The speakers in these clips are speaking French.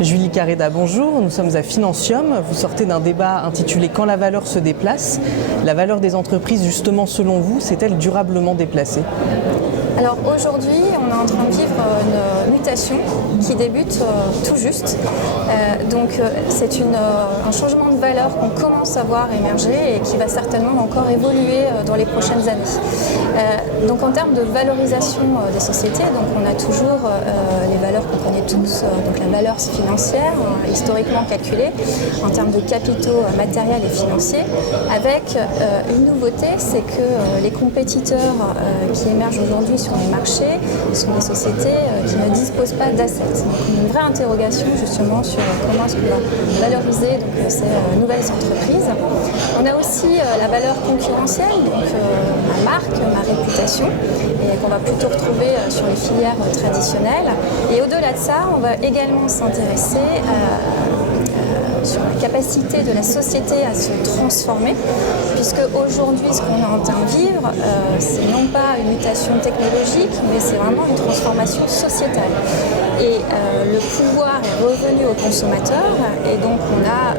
Julie Carreda, bonjour. Nous sommes à Financium. Vous sortez d'un débat intitulé « Quand la valeur se déplace ». La valeur des entreprises, justement, selon vous, s'est-elle durablement déplacée ? Alors aujourd'hui, on est en train de vivre une mutation qui débute tout juste. C'est un changement de valeur qu'on commence à voir émerger et qui va certainement encore évoluer dans les prochaines années. Donc en termes de valorisation des sociétés, on a toujours les valeurs qu'on connaît tous, donc la valeur financière, historiquement calculée, en termes de capitaux matériels et financiers, avec une nouveauté, c'est que les compétiteurs qui émergent aujourd'hui sur les marchés sont des sociétés qui ne disposent pas d'assets. Donc une vraie interrogation justement sur comment est-ce qu'on va valoriser ces nouvelles entreprises. On a aussi la valeur concurrentielle, donc ma marque, ma réputation, et qu'on va plutôt retrouver sur les filières traditionnelles. Et au-delà de ça, on va également s'intéresser sur la capacité de la société à se transformer, puisque aujourd'hui, ce qu'on est en train de vivre, c'est non pas une mutation technologique, mais c'est vraiment une transformation sociétale. Et le pouvoir est revenu aux consommateurs, et donc on a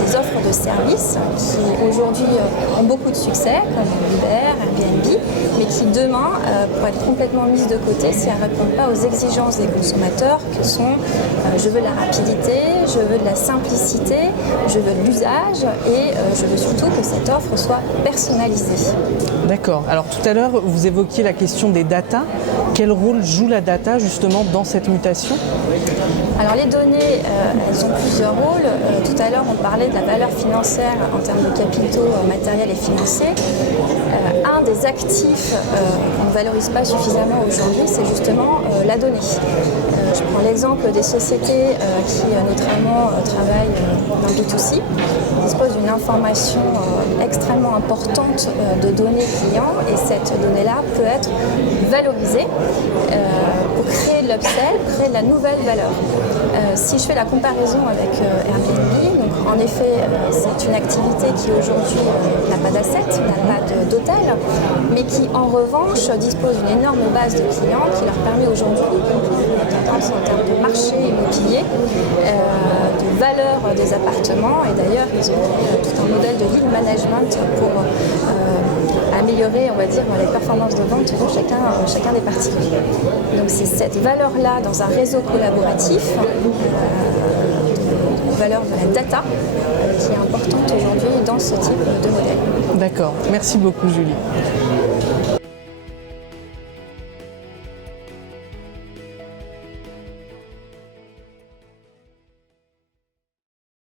des offres de services qui aujourd'hui ont beaucoup de succès, comme Uber, Airbnb, mais qui demain pourraient être complètement mises de côté si elles ne répondent pas aux exigences des consommateurs, que sont je veux de la rapidité, je veux de la simplicité, je veux de l'usage et je veux surtout que cette offre soit personnalisée. D'accord. Alors tout à l'heure, vous évoquiez la question des data. Quel rôle joue la data justement dans cette mutation ? Alors les données, elles ont plusieurs rôles. Tout à l'heure, on parlait de la valeur financière en termes de capitaux matériels et financiers. Un des actifs qu'on ne valorise pas suffisamment aujourd'hui, c'est justement la donnée. Je prends l'exemple des sociétés qui notamment travaillent dans le B2C, disposent d'une information extrêmement importante de données clients, et cette donnée-là peut être valorisée pour créer de l'upsell, créer de la nouvelle valeur. Si je fais la comparaison avec Airbnb, donc en effet c'est une activité qui aujourd'hui n'a pas d'asset, n'a pas d'hôtel, mais qui en revanche dispose d'une énorme base de clients qui leur permet aujourd'hui, en termes de marché immobilier, de valeur des appartements, et d'ailleurs ils ont tout un modèle de lead management pour améliorer, on va dire, les performances de vente de chacun des particuliers. Donc c'est cette valeur-là dans un réseau collaboratif, valeur de la data, qui est importante aujourd'hui dans ce type de modèle. D'accord. Merci beaucoup, Julie.